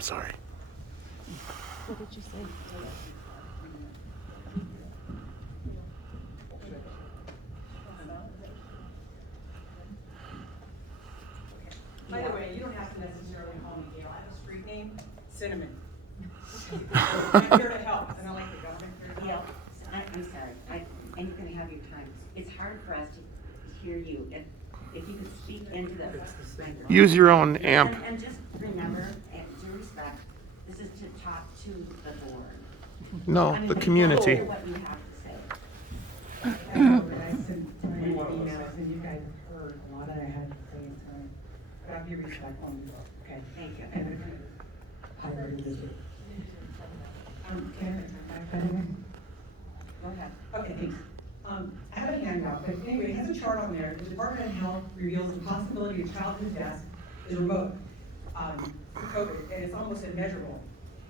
I'm sorry. What did you say? By the way, you don't have to necessarily call me Gail. I have a street name, Cinnamon. I'm here to help, and I like the government here to help. I'm sorry, and you're gonna have your time. It's hard for us to hear you. If you could speak into the microphone. Use your own amp. And just remember, due respect, this is to talk to the board. No, the community. Hear what you have to say. I know that I sent so many emails, and you guys have heard a lot that I had to say, so I gotta be respectful and go, okay? Thank you. And I already did it. Can I cut in? Go ahead. Okay, thanks. I have a handout, but anyway, it has a chart on there. The Department of Health reveals the possibility of childhood deaths is remote for COVID, and it's almost immeasurable.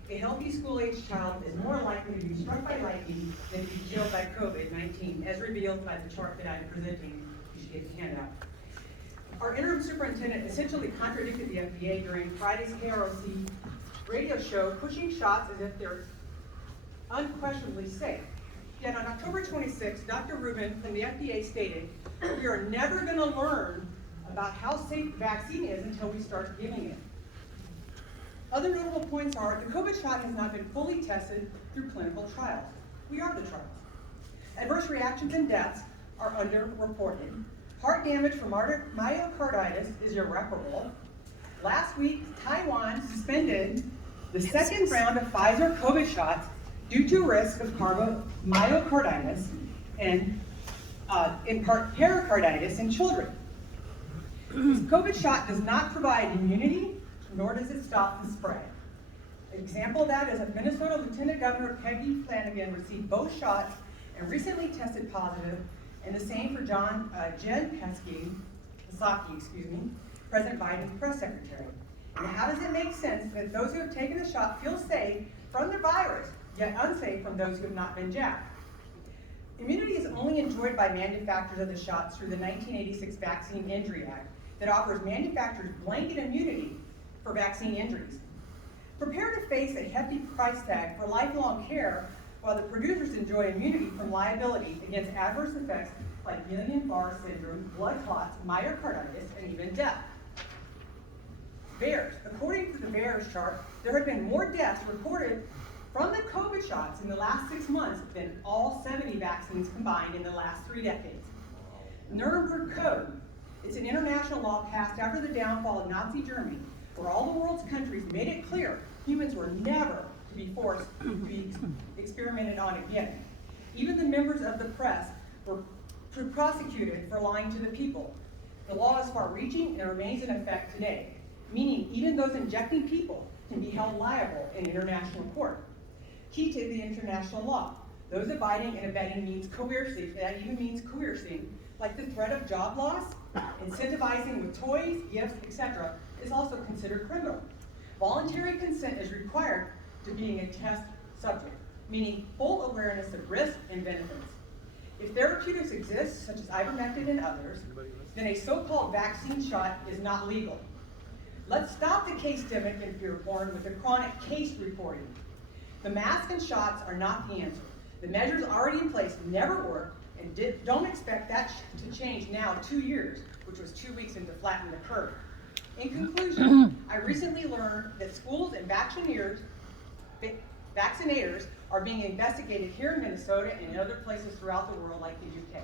A healthy school-age child is more likely to be struck by lightning than to be killed by COVID-19, as revealed by the chart that I'm presenting. You should get the handout. Our interim superintendent essentially contradicted the FDA during Friday's KROC radio show, pushing shots as if they're unquestionably safe. Yet on October 26, Dr. Rubin from the FDA stated, "We are never going to learn about how safe the vaccine is until we start giving it." Other notable points are the COVID shot has not been fully tested through clinical trials. We are the trials. Adverse reactions and deaths are underreported. Heart damage from myocarditis is irreparable. Last week, Taiwan suspended the second round of Pfizer COVID shots due to risk of myocarditis and in part pericarditis in children. This COVID shot does not provide immunity, nor does it stop the spread. An example of that is that Minnesota Lieutenant Governor Peggy Flanagan received both shots and recently tested positive, and the same for Jen Psaki, President Biden's press secretary. And how does it make sense that those who have taken the shot feel safe from the virus, yet unsafe from those who have not been jabbed? Immunity is only enjoyed by manufacturers of the shots through the 1986 Vaccine Injury Act that offers manufacturers blanket immunity for vaccine injuries. Prepare to face a hefty price tag for lifelong care while the producers enjoy immunity from liability against adverse effects like Guillain-Barré syndrome, blood clots, myocarditis, and even death. VAERS. According to the VAERS chart, there have been more deaths reported from the COVID shots in the last 6 months than all 70 vaccines combined in the last 3 decades. Nuremberg Code. It's an international law passed after the downfall of Nazi Germany, where all the world's countries made it clear humans were never to be forced to be experimented on again. Even the members of the press were prosecuted for lying to the people. The law is far-reaching and remains in effect today, meaning even those injecting people can be held liable in international court. Key to the international law, those abiding and abetting means coercing, that even means coercing, like the threat of job loss, incentivizing with toys, gifts, etc., is also considered criminal. Voluntary consent is required to being a test subject, meaning full awareness of risk and benefits. If therapeutics exist, such as ivermectin and others, then a so-called vaccine shot is not legal. Let's stop the case-demic and fear porn with the chronic case reporting. The mask and shots are not the answer. The measures already in place never work, and don't expect that to change now 2 years, which was 2 weeks into flatten the curve. In conclusion, I recently learned that schools and vaccinators are being investigated here in Minnesota and in other places throughout the world like the UK.